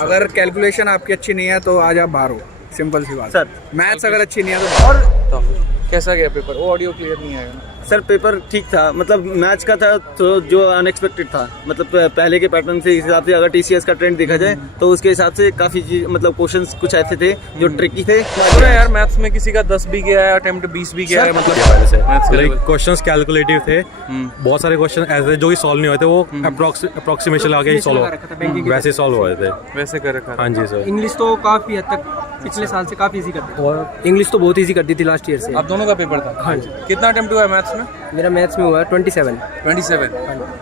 अगर कैलकुलेशन आपकी अच्छी नहीं है तो आज आप बाहर हो, सिंपल सी बात। सर मैथ्स अगर अच्छी नहीं है तो और तो कैसा गया पेपर? वो ऑडियो क्लियर नहीं आएगा ना? सर पेपर ठीक था, मतलब मैथ्स का था तो जो अनएक्सपेक्टेड था, मतलब पहले के पैटर्न से हिसाब से अगर टीसीएस का ट्रेंड देखा जाए तो उसके हिसाब से काफ़ी चीज मतलब क्वेश्चंस कुछ ऐसे थे जो ट्रिकी थे। सुना है यार मैथ्स में किसी का 10 भी गया है, अटेम्प्ट 20 भी गया है, मतलब मैथ्स के लेवल। क्वेश्चंस कैलकुलेटिव थे, बहुत सारे क्वेश्चन ऐसे जो ही सॉल्व नहीं हुए थे, वो अप्रोक्सीमेशन लगा के सॉल्व वैसे सॉल्व हुए थे। वैसे कर रखा हाँ जी सर। इंग्लिश तो काफ़ी हद तक पिछले साल से काफ़ी इजी कर दी, और इंग्लिश तो बहुत इजी कर दी थी लास्ट ईयर से। आप दोनों का पेपर था? हाँ जी। कितना अटेम्प्ट हुआ है मैथ्स में? मेरा मैथ्स में हुआ है 27। 27।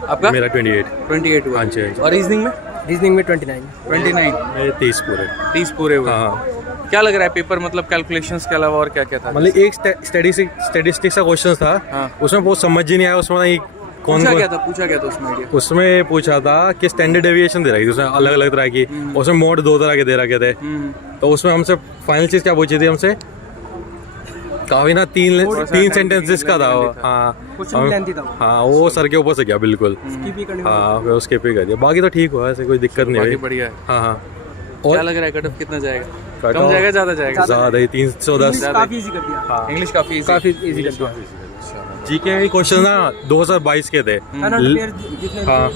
आपका? मेरा 28। 28 हुआ। हाँ जी, हाँ जी। और रीजनिंग में? रीजनिंग में 29। 29। मेरे 30 पूरे। 30 पूरे हुए। हाँ। क्या लग रहा है पेपर, मतलब कैलकुलेशंस के अलावा और क्या क्या था? मतलब एक स्टैटिस्टिक्स का क्वेश्चन था, हाँ। उसमें बहुत समझ ही नहीं आया। उसमें कौन पूछा क्या था उसमें आइडिया? उसमें पूछा था कि स्टैंडर्ड डेविएशन दे रखी थी उसमें, अलग अलग तरह की। उसमें मोड 2 तरह के दे रखे थे। तो उसमें हमसे फाइनल चीज क्या पूछी थी हमसे, काफी ना तीन सेंटेंसेस का था। हाँ क्वेश्चन लेंथी था वो। हाँ, वो सर के ऊपर से गया बिल्कुल। स्किप ही करनी हाँ, फिर उसके पे कर दिया। बाकी तो ठीक हुआ, ऐसे कोई दिक्कत नहीं बाकी हुई। बढ़िया है। हाँ हाँ। क्या और लग रहा है कट ऑफ कितना जाएगा? Cut कम off जाएगा, ज्यादा जाएगा? ज्यादा ही 310। काफ़ी इजी कर दिया। इंग्लिश काफी easy। काफ़ी इजी कर दिया। जीके के क्वेश्चन ना 2022 के थे। करंट अफेयर जितने हाँ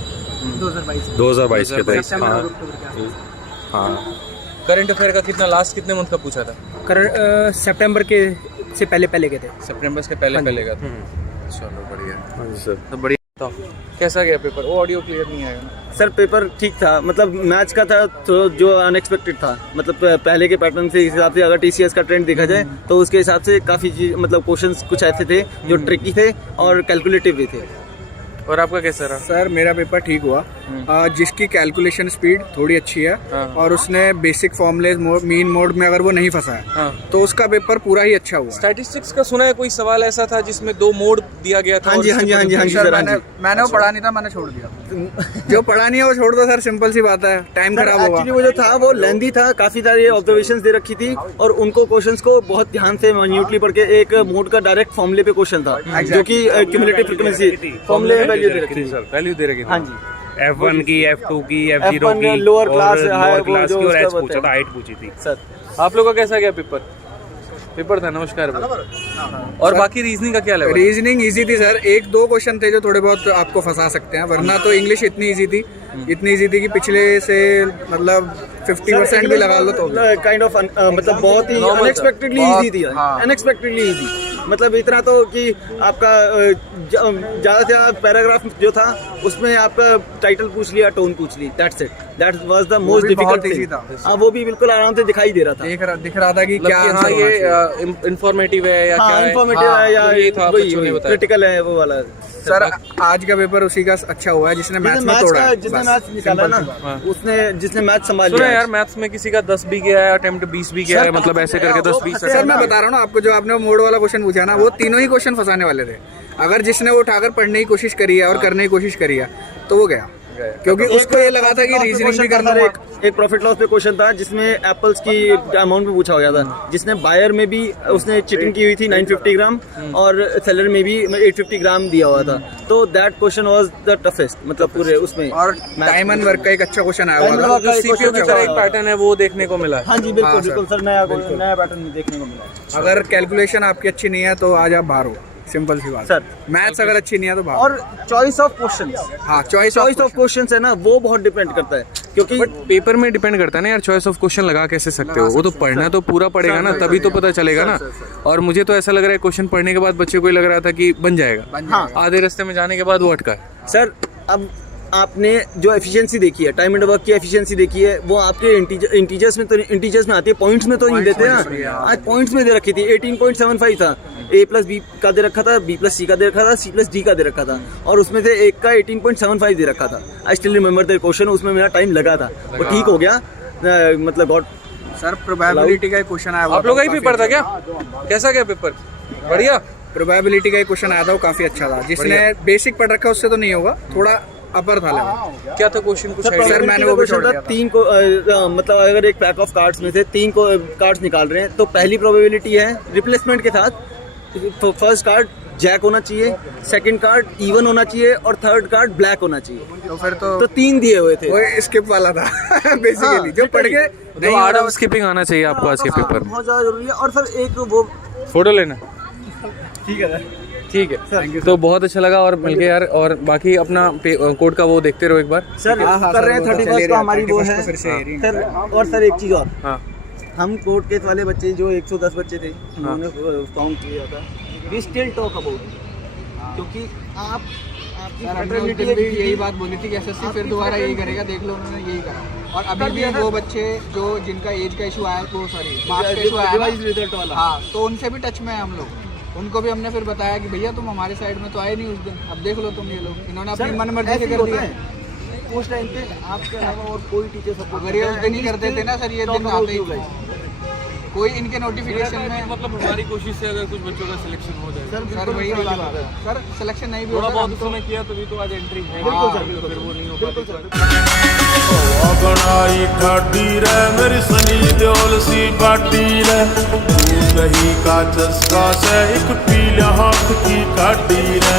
2022 के थे। सितंबर हाँ और अक्टूबर के। हाँ। करंट अफेयर का कितना लास्ट कितने मंथ का पूछा था? सितंबर के से पहले के थे। सितंबर के पहले का था। चलो बढ़िया। हाँ जी सर। तो बढ़िया। तो कैसा गया पेपर? वो ऑडियो क्लियर नहीं आएगा ना? सर पेपर ठीक था, मतलब मैथ्स का था तो जो अनएक्सपेक्टेड था, मतलब पहले के पैटर्न से हिसाब से अगर टीसीएस का ट्रेंड देखा जाए तो उसके हिसाब से काफ़ी चीज मतलब क्वेश्चंस कुछ ऐसे थे जो ट्रिकी थे और कैलकुलेटिव भी थे। और आपका कैसा रहा? सर मेरा पेपर ठीक हुआ। जिसकी कैलकुलेशन स्पीड थोड़ी अच्छी है हाँ। और उसने बेसिक फॉर्मूले मीन मोड में अगर वो नहीं फंसा है हाँ। तो उसका पेपर पूरा ही अच्छा हुआ है। स्टैटिस्टिक्स का सुना है कोई सवाल ऐसा था जिसमें 2 मोड दिया गया था? हाँ जी, और हाँ जी, हाँ जी, हाँ जी, सर सर, हाँ जी। मैंने वो पढ़ा नहीं था, मैंने छोड़ दिया। जो पढ़ा नहीं है वो छोड़ दो सर, सिंपल सी बात है, टाइम खराब होगा। एक्चुअली वो जो था वो लेंदी था, काफी सारी ऑब्जर्वेशंस दे रखी थी और उनको क्वेश्चंस को बहुत ध्यान से माइन्यूटली पढ़ के एक मोड का डायरेक्ट फॉर्मूले पे क्वेश्चन था जो कि क्यूमुलेटिव फ्रीक्वेंसी फॉर्मूले में वैल्यू दे रखी थी। वैल्यू दे रखी थी। हाँ जी। F1 की, F2 की, F0 F1 की, लोअर क्लास और है, लोअर वो क्लास जो की, और उसका H पूछा बताया। था, हाइट पूछी थी। सर आप लोगों का कैसा गया पेपर था? नमस्कार भाई। और बाकी रीजनिंग का क्या लेवल? रीजनिंग इजी थी सर, 1-2 क्वेश्चन थे जो थोड़े बहुत आपको फंसा सकते हैं, वरना तो इंग्लिश इतनी इजी थी कि पिछले से मतलब 50% भी लगा लो तो भी। काइंड ऑफ मतलब बहुत ही Normal अनएक्सपेक्टेडली बहुत, इजी थी, हाँ। अनएक्सपेक्टेडली इजी, मतलब इतना तो कि आपका ज़्यादा से ज़्यादा पैराग्राफ जो था उसमें आपका टाइटल पूछ लिया, टोन पूछ ली, that's it, that was the most भी बहुत डिफिकल्ट easy थिंग। था। हाँ, वो भी बिल्कुल आराम से दिखाई दे रहा था, दिख रहा था कि मतलब क्या कि हाँ आंसर होना चाहिए। ये इंफॉर्मेटिव है या क्या हाँ है? इन्फॉर्मेटिव है या तो ये था बच्चों ने बताया। क्रिटिकल है वो वाला। सर आज का पेपर उसी का अच्छा हुआ है जिसने मैथ्स में तोड़ा है। जिसने बस, मैथ्स निकाला simple ना सी बात। उसने जिसने मैथ्स संभाल सुना लिया। यार मैथ्स में किसी का 10 भी गया है, अटेम्प्ट 20 भी गया है, मतलब ऐसे करके 10-20 सर मैं बता रहा हूँ ना आपको, जो आपने मोड वाला क्वेश्चन पूछा ना, वो तीनों ही क्वेश्चन फंसाने वाले थे। अगर जिसने वो उठाकर पढ़ने की कोशिश करी है और करने की कोशिश करी है तो वो गया, क्योंकि उसको ये लगा था कि रीजनिंग भी करना। एक प्रॉफिट लॉस पे क्वेश्चन था जिसमें एप्पल्स की अमाउंट पे पूछा हो गया था, जिसने बायर में भी उसने चीटिंग की हुई थी 950 ग्राम और सेलर में भी 850 ग्राम दिया हुआ था, तो that question was the toughest, मतलब पूरे उसमें। और टाइम एंड वर्क का एक अच्छा क्वेश्चन आया हुआ था। जो सीपीयू की तरह एक पैटर्न है वो देखने को मिला। हाँ जी बिल्कुल हाँ, सर। बिल्कुल सर, नया पैटर्न देखने को मिला। अगर कैलकुलेशन आपकी अच्छी नहीं है तो आज आप बाहर हो, सिंपल सी बात। सर मैथ्स अगर अच्छी नहीं है तो बाहर। और चॉइस ऑफ क्वेश्चंस, हाँ चॉइस ऑफ क्वेश्चंस है ना, वो बहुत डिपेंड करता है, क्योंकि बट पेपर में डिपेंड करता है ना यार, चॉइस ऑफ क्वेश्चन लगा कैसे सकते हो? वो तो पढ़ना तो पूरा पड़ेगा ना, तभी तो पता चलेगा ना। और मुझे तो ऐसा लग रहा है क्वेश्चन पढ़ने के बाद बच्चे को ही लग रहा था कि बन जाएगा, हाँ आधे रास्ते में जाने के बाद वो अटका। सर अब आपने जो एफिशिएंसी देखी है, टाइम एंड वर्क की एफिशिएंसी देखी है, वो आपके इंटीजर्स में आती है, पॉइंट्स में तो नहीं देते ना। आज पॉइंट्स में दे रखी थी, 18.75 था, A+B का दे रखा था, B+C का दे रखा था, C+D का दे रखा था, और उसमें से एक का 18.75 दे रखा था। I still remember the question, उसमें मेरा टाइम लगा था, वो ठीक हो गया, मतलब गॉड। सर प्रोबेबिलिटी का क्वेश्चन आया हुआ आप लोग का ही पेपर था क्या? कैसा गया पेपर? बढ़िया। प्रोबेबिलिटी का क्वेश्चन आया था, वो काफी अच्छा था। जिसने बेसिक पढ़ रखा उससे तो नहीं होगा, थोड़ा अपर था लेवल। क्या था क्वेश्चन? कुछ सर, idea? मैंने वो भी छोड़ दिया था। तीन को मतलब अगर एक पैक ऑफ कार्ड्स में से 3 को कार्ड्स निकाल रहे हैं तो पहली प्रोबेबिलिटी है रिप्लेसमेंट के साथ, फर्स्ट कार्ड जैक होना चाहिए, सेकंड कार्ड इवन होना चाहिए और थर्ड कार्ड ब्लैक होना चाहिए। तो फिर तो तो 3 दिए हुए थे। वो स्किप वाला था बेसिकली, जो पढ़ के तो आर्ट ऑफ स्किपिंग आना चाहिए आपको आज के पेपर में। बहुत ज़्यादा जरूरी है। और सर एक वो फोटो लेना ठीक है, तो बहुत अच्छा लगा और मिलके यार। और बाकी अपना कोड का वो देखते रहो एक बार। सर कर रहे हैं 31 का हमारी वो है सर। और सर एक चीज़ और, हाँ हम कोर्ट केस वाले बच्चे जो 110 बच्चे थे उन्होंने फाउंड किया था, वी स्टिल टॉक अबाउट, क्योंकि आपकी फैटर्निटी भी यही बात बोली थी कि एसएससी फिर दोबारा यही करेगा, देख लो उन्होंने यही करा। और अभी भी वो बच्चे जो जिनका एज का इशू आया, वो सॉरी मार्क्स का इशू आया रिजल्ट वाला, हाँ, तो उनसे भी टच में है हम लोग। उनको भी हमने फिर बताया कि भैया तुम हमारे साइड में तो आए नहीं उस दिन, अब देख लो तुम ये लोग, इन्होंने अपनी मन मर्जी से कर दिया। उस टाइम पे आपके अलावा और कोई टीचर सपोर्ट, अगर ये उस दिन ही करते थे ना सर, ये दिन आते ही कोई इनके नोटिफिकेशन में, मतलब हमारी कोशिश से अगर कुछ बच्चों का सिलेक्शन हो जाए सर वही वाली बात है सर, सिलेक्शन नहीं भी होता बहुत उसने किया तभी तो आज एंट्री है। फिर वो नहीं हो पाती। बनाई ठाडी रे मेरी सनी देओल सी बाटी रे, तू दही का चस्का से एक पीला हाथ की काटी रे।